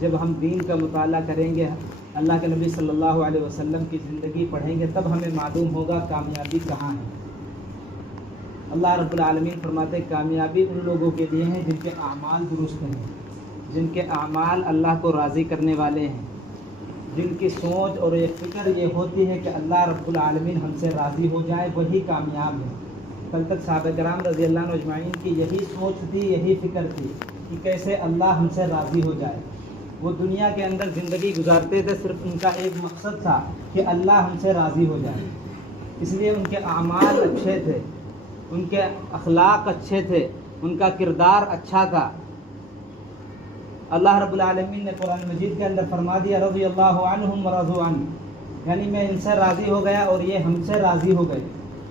جب ہم دین کا مطالعہ کریں گے، اللہ کے نبی صلی اللہ علیہ وسلم کی زندگی پڑھیں گے، تب ہمیں معلوم ہوگا کامیابی کہاں ہے۔ اللہ رب العالمین فرماتے ہیں کامیابی ان لوگوں کے لیے ہیں جن کے اعمال درست ہیں، جن کے اعمال اللہ کو راضی کرنے والے ہیں، جن کی سوچ اور ایک فکر یہ ہوتی ہے کہ اللہ رب العالمین ہم سے راضی ہو جائے، وہی کامیاب ہے۔ کل تک صحابہ کرام رضی اللہ عنہ اجمعین کی یہی سوچ تھی، یہی فکر تھی کہ کیسے اللہ ہم سے راضی ہو جائے۔ وہ دنیا کے اندر زندگی گزارتے تھے، صرف ان کا ایک مقصد تھا کہ اللہ ہم سے راضی ہو جائے، اس لیے ان کے اعمال اچھے تھے، ان کے اخلاق اچھے تھے، ان کا کردار اچھا تھا۔ اللہ رب العالمین نے قرآن مجید کے اندر فرما دیا رضی اللہ عنہم ورضوا عنہ، یعنی میں ان سے راضی ہو گیا اور یہ ہم سے راضی ہو گئے۔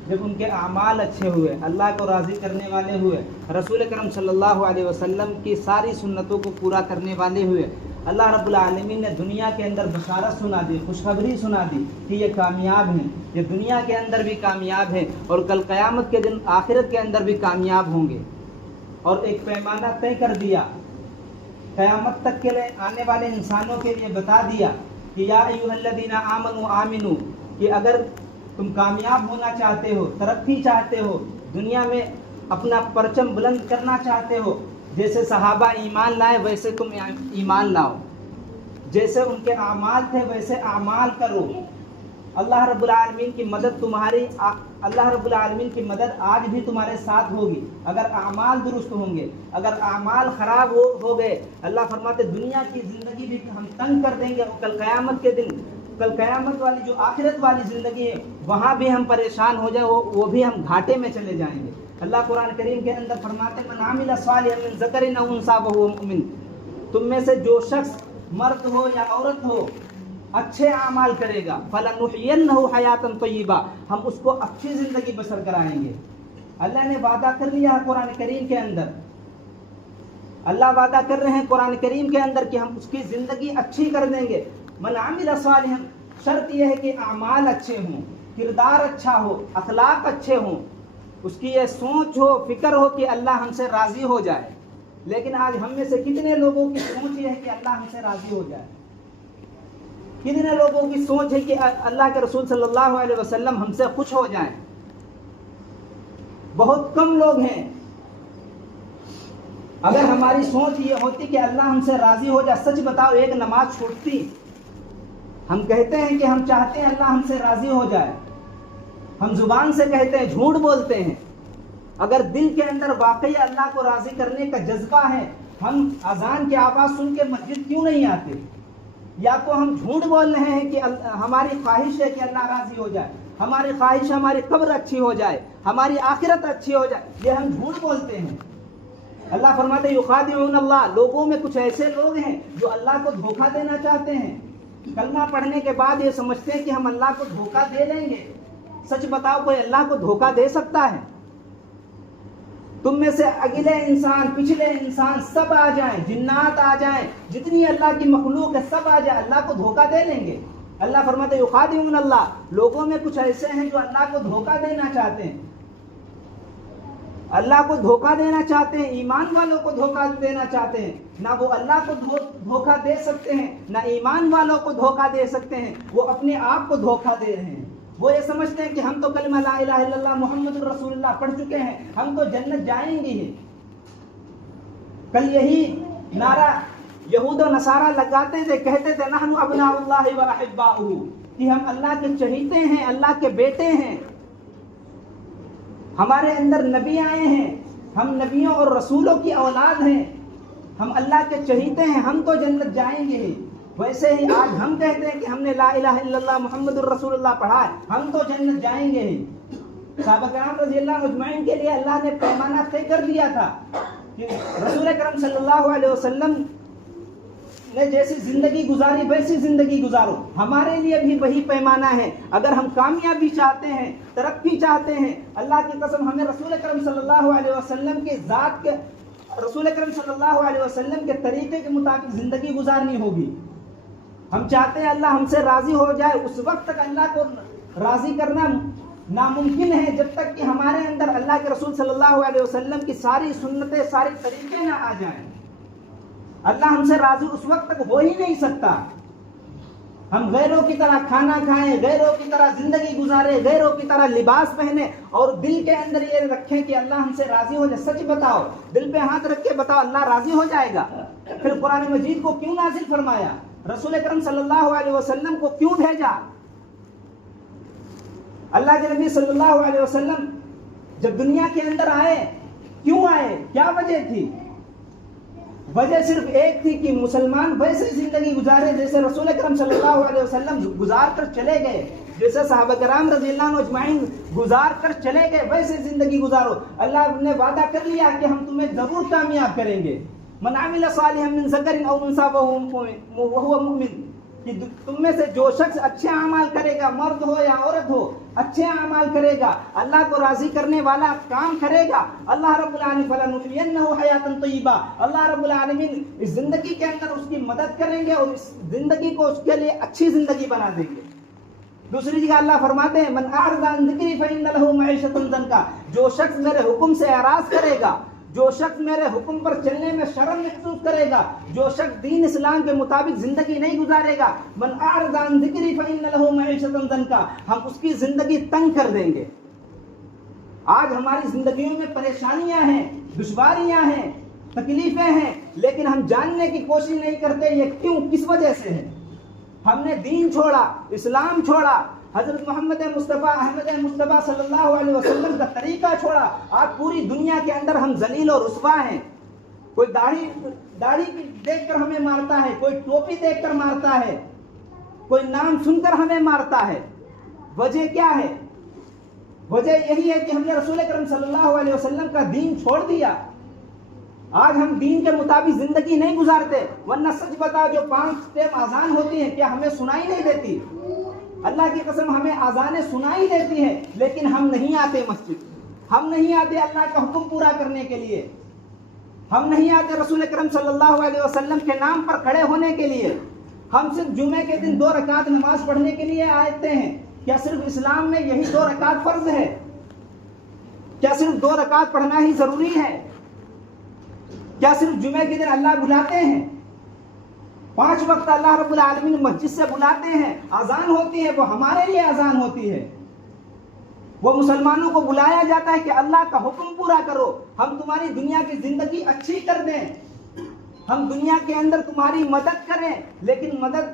جب ان کے اعمال اچھے ہوئے، اللہ کو راضی کرنے والے ہوئے، رسول کرم صلی اللہ علیہ وسلم کی ساری سنتوں کو پورا کرنے والے ہوئے، اللہ رب العالمین نے دنیا کے اندر بشارت سنا دی، خوشخبری سنا دی کہ یہ کامیاب ہیں، یہ دنیا کے اندر بھی کامیاب ہیں اور کل قیامت کے دن آخرت کے اندر بھی کامیاب ہوں گے۔ اور ایک پیمانہ طے کر دیا، قیامت تک کے لیے آنے والے انسانوں کے لیے بتا دیا کہ یا ایھا الذین آمنوا آمنوا، کہ اگر تم کامیاب ہونا چاہتے ہو، ترقی چاہتے ہو، دنیا میں اپنا پرچم بلند کرنا چاہتے ہو، جیسے صحابہ ایمان لائے ویسے تم ایمان لاؤ، جیسے ان کے اعمال تھے ویسے اعمال کرو۔ اللہ رب العالمین کی مدد اللہ رب العالمین کی مدد آج بھی تمہارے ساتھ ہوگی اگر اعمال درست ہوں گے۔ اگر اعمال خراب ہو گئے، اللہ فرماتے دنیا کی زندگی بھی ہم تنگ کر دیں گے، اور کل قیامت کے دن، کل قیامت والی جو آخرت والی زندگی ہے وہاں بھی ہم پریشان ہو جائے، وہ بھی ہم گھاٹے میں چلے جائیں گے۔ اللہ قرآن کریم کے اندر فرماتے من عمل صالحا من ذکر او انثی وهو مؤمن، تم میں سے جو شخص مرد ہو یا عورت ہو اچھے اعمال کرے گا، فلنحینہ حیاتا طیبہ، ہم اس کو اچھی زندگی بسر کرائیں گے۔ اللہ نے وعدہ کر لیا ہے قرآن کریم کے اندر، اللہ وعدہ کر رہے ہیں قرآن کریم کے اندر کہ ہم اس کی زندگی اچھی کر دیں گے۔ من عمل صالحا، شرط یہ ہے کہ اعمال اچھے ہوں، کردار اچھا ہو، اخلاق اچھے ہوں، اس کی یہ سوچ ہو، فکر ہو کہ اللہ ہم سے راضی ہو جائے۔ لیکن آج ہم میں سے کتنے لوگوں کی سوچ یہ ہے کہ اللہ ہم سے راضی ہو جائے؟ کتنے لوگوں کی سوچ ہے کہ اللہ کے رسول صلی اللہ علیہ وسلم ہم سے خوش ہو جائیں؟ بہت کم لوگ ہیں۔ اگر ہماری سوچ یہ ہوتی کہ اللہ ہم سے راضی ہو جائے، سچ بتاؤ ایک نماز چھوٹتی؟ ہم کہتے ہیں کہ ہم چاہتے ہیں اللہ ہم سے راضی ہو جائے، ہم زبان سے کہتے ہیں، جھوٹ بولتے ہیں۔ اگر دل کے اندر واقعی اللہ کو راضی کرنے کا جذبہ ہے، ہم اذان کی آواز سن کے مسجد کیوں نہیں آتے؟ یا تو ہم جھوٹ بول رہے ہیں کہ ہماری خواہش ہے کہ اللہ راضی ہو جائے، ہماری خواہش ہماری قبر اچھی ہو جائے، ہماری آخرت اچھی ہو جائے، یہ ہم جھوٹ بولتے ہیں۔ اللہ فرماتے یخادعون اللہ، لوگوں میں کچھ ایسے لوگ ہیں جو اللہ کو دھوکہ دینا چاہتے ہیں، کلمہ پڑھنے کے بعد یہ سمجھتے ہیں کہ ہم اللہ کو دھوکہ دے دیں گے۔ سچ بتاؤ کوئی اللہ کو دھوکہ دے سکتا ہے؟ تم میں سے اگلے انسان، پچھلے انسان سب آ جائیں، جنات آ جائیں، جتنی اللہ کی مخلوق ہے سب آ جائیں، اللہ کو دھوکہ دے لیں گے؟ اللہ فرماتے یخادعون اللہ، لوگوں میں کچھ ایسے ہیں جو اللہ کو دھوکہ دینا چاہتے ہیں، اللہ کو دھوکہ دینا چاہتے ہیں، ایمان والوں کو دھوکہ دینا چاہتے ہیں۔ نہ وہ اللہ کو دھوکہ دے سکتے ہیں، نہ ایمان والوں کو دھوکہ دے سکتے ہیں، وہ اپنے آپ کو دھوکہ دے رہے ہیں۔ وہ یہ سمجھتے ہیں کہ ہم تو کلمہ لا الہ الا اللہ محمد رسول اللہ پڑھ چکے ہیں، ہم تو جنت جائیں گے ہی۔ کل یہی نعرہ یہود و نصارہ لگاتے تھے، کہتے تھے نحن ابناء اللہ و احباؤہ، کہ ہم اللہ کے چہیتے ہیں، اللہ کے بیٹے ہیں، ہمارے اندر نبی آئے ہیں، ہم نبیوں اور رسولوں کی اولاد ہیں، ہم اللہ کے چہیتے ہیں، ہم تو جنت جائیں گے ہی۔ ویسے ہی آج ہم کہتے ہیں کہ ہم نے لا الہ الا اللہ محمد الرسول اللہ پڑھا ہے، ہم تو جنت جائیں گے ہی۔ صحابہ کرام رضی اللہ اجمعین کے لیے اللہ نے پیمانہ طے کر دیا تھا کہ رسول کرم صلی اللہ علیہ وسلم نے جیسی زندگی گزاری ویسی زندگی گزارو، ہمارے لیے بھی وہی پیمانہ ہے۔ اگر ہم کامیابی چاہتے ہیں، ترقی چاہتے ہیں، اللہ کی قسم ہمیں رسول کرم صلی اللہ علیہ وسلم کے ذات کے، رسول کرم صلی اللہ علیہ وسلم کے طریقے کے مطابق زندگی گزارنی ہوگی۔ ہم چاہتے ہیں اللہ ہم سے راضی ہو جائے، اس وقت تک اللہ کو راضی کرنا ناممکن ہے جب تک کہ ہمارے اندر اللہ کے رسول صلی اللہ علیہ وسلم کی ساری سنتیں، سارے طریقے نہ آ جائیں۔ اللہ ہم سے راضی اس وقت تک ہو ہی نہیں سکتا. ہم غیروں کی طرح کھانا کھائیں, غیروں کی طرح زندگی گزارے, غیروں کی طرح لباس پہنے, اور دل کے اندر یہ رکھیں کہ اللہ ہم سے راضی ہو جائے. سچ بتاؤ, دل پہ ہاتھ رکھ کے بتاؤ, اللہ راضی ہو جائے گا؟ پھر قرآن مجید کو کیوں نازل فرمایا؟ رسول اکرم صلی اللہ علیہ وسلم کو کیوں بھیجا؟ اللہ کے نبی صلی اللہ علیہ وسلم جب دنیا کے اندر آئے, کیوں آئے؟ کیا وجہ تھی؟ وجہ صرف ایک تھی کہ مسلمان ویسے زندگی گزارے جیسے رسول اکرم صلی اللہ علیہ وسلم گزار کر چلے گئے, جیسے صحابہ کرام رضی اللہ عنہ اجمعین گزار کر چلے گئے ویسے زندگی گزارو. اللہ نے وعدہ کر لیا کہ ہم تمہیں ضرور کامیاب کریں گے. من عمل صالحا من ذکر او انثى وهو مؤمن, کہ تم میں سے جو شخص اچھے اعمال کرے گا, مرد ہو یا عورت ہو, اچھے اعمال کرے گا, اللہ کو راضی کرنے والا کام کرے گا, اللہ رب العالمین فلنحيينه حیاتا طیبہ, اللہ رب العالمین اس زندگی کے اندر اس کی مدد کریں گے اور اس زندگی کو اس کے لیے اچھی زندگی بنا دیں گے. دوسری جگہ اللہ فرماتے ہیں من اعرض عن ذکری فإن له معیشۃ ضنکا, جو شخص میرے حکم سے اعراض کرے گا, جو شخص میرے حکم پر چلنے میں شرم محسوس کرے گا, جو شخص دین اسلام کے مطابق زندگی نہیں گزارے گا, من اعرض عن ذکری فإن له معیشۃ ضنکا, ہم اس کی زندگی تنگ کر دیں گے. آج ہماری زندگیوں میں پریشانیاں ہیں, دشواریاں ہیں, تکلیفیں ہیں, لیکن ہم جاننے کی کوشش نہیں کرتے یہ کیوں, کس وجہ سے ہے. ہم نے دین چھوڑا, اسلام چھوڑا, حضرت محمد مصطفیٰ احمد مصطفیٰ صلی اللہ علیہ وسلم کا طریقہ چھوڑا. آج پوری دنیا کے اندر ہم ذلیل و رسوا ہیں. کوئی داڑھی دیکھ کر ہمیں مارتا ہے, کوئی ٹوپی دیکھ کر مارتا ہے, کوئی نام سن کر ہمیں مارتا ہے. وجہ کیا ہے؟ وجہ یہی ہے کہ ہم نے رسول اکرم صلی اللہ علیہ وسلم کا دین چھوڑ دیا. آج ہم دین کے مطابق زندگی نہیں گزارتے. ورنہ سچ بتا, جو 5 ٹائم اذان ہوتی ہے کیا ہمیں سنائی نہیں دیتی؟ اللہ کی قسم ہمیں اذانیں سنائی دیتی ہیں, لیکن ہم نہیں آتے مسجد, ہم نہیں آتے اللہ کا حکم پورا کرنے کے لیے, ہم نہیں آتے رسول اکرم صلی اللہ علیہ وسلم کے نام پر کھڑے ہونے کے لیے. ہم صرف جمعے کے دن 2 رکعت نماز پڑھنے کے لیے آتے ہیں. کیا صرف اسلام میں یہی 2 رکعت فرض ہے؟ کیا صرف 2 رکعت پڑھنا ہی ضروری ہے؟ کیا صرف جمعے کے دن اللہ بلاتے ہیں؟ 5 وقت اللہ رب العالمین مسجد سے بلاتے ہیں, اذان ہوتی ہے, وہ ہمارے لیے اذان ہوتی ہے. وہ مسلمانوں کو بلایا جاتا ہے کہ اللہ کا حکم پورا کرو, ہم تمہاری دنیا کی زندگی اچھی کر دیں, ہم دنیا کے اندر تمہاری مدد کریں. لیکن مدد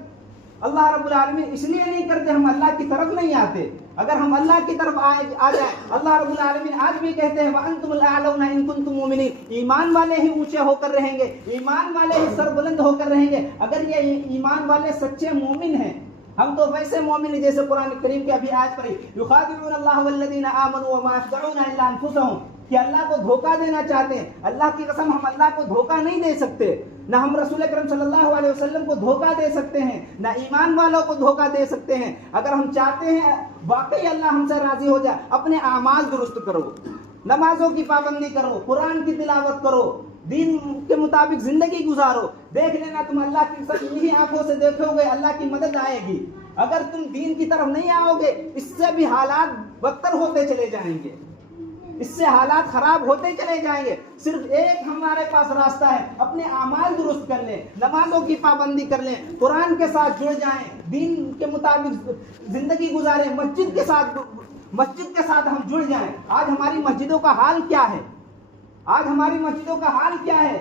اللہ رب العالمین اس لیے نہیں کرتے, ہم اللہ کی طرف نہیں آتے. اگر ہم اللہ کی طرف آ جائیں, اللہ رب العالمین آج بھی کہتے ہیں وَأَنْتُمُ الْأَعْلَوْنَ إِن كُنتُم مُؤْمِنِينَ, ایمان والے ہی اونچے ہو کر رہیں گے, ایمان والے ہی سر بلند ہو کر رہیں گے. اگر یہ ایمان والے سچے مومن ہیں, ہم تو ویسے مومن ہیں جیسے قرآن کریم کی ابھی آیت پڑھی يُخَادِعُونَ اللَّهَ وَالَّذِينَ آمَنُوا وَمَا يَخْدَعُونَ إِلَّا أَنفُسَهُم, کہ اللہ کو دھوکہ دینا چاہتے ہیں. اللہ کی قسم ہم اللہ کو دھوکہ نہیں دے سکتے, نہ ہم رسول اکرم صلی اللہ علیہ وسلم کو دھوکہ دے سکتے ہیں, نہ ایمان والوں کو دھوکہ دے سکتے ہیں. اگر ہم چاہتے ہیں واقعی اللہ ہم سے راضی ہو جائے, اپنے اعمال درست کرو, نمازوں کی پابندی کرو, قرآن کی تلاوت کرو, دین کے مطابق زندگی گزارو. دیکھ لینا تم اللہ کی قسم انہی آنکھوں سے دیکھو گے اللہ کی مدد آئے گی. اگر تم دین کی طرف نہیں آؤ گے, اس سے بھی حالات بدتر ہوتے چلے جائیں گے, اس سے حالات خراب ہوتے چلے جائیں گے. صرف ایک ہمارے پاس راستہ ہے, اپنے اعمال درست کر لیں, نمازوں کی پابندی کر لیں, قرآن کے ساتھ جڑ جائیں, دین کے مطابق زندگی گزاریں, مسجد کے ساتھ ہم جڑ جائیں. آج ہماری مسجدوں کا حال کیا ہے؟ آج ہماری مسجدوں کا حال کیا ہے؟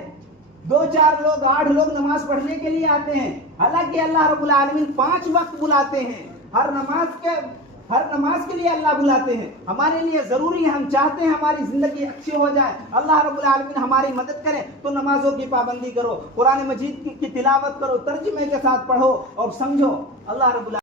2-4 لوگ 8 لوگ نماز پڑھنے کے لیے آتے ہیں, حالانکہ اللہ رب العالمین 5 وقت بلاتے ہیں. ہر نماز کے لیے اللہ بلاتے ہیں. ہمارے لیے ضروری ہے, ہم چاہتے ہیں ہماری زندگی اچھی ہو جائے, اللہ رب العالمین ہماری مدد کرے, تو نمازوں کی پابندی کرو, قرآن مجید کی تلاوت کرو, ترجمے کے ساتھ پڑھو اور سمجھو. اللہ رب العالمین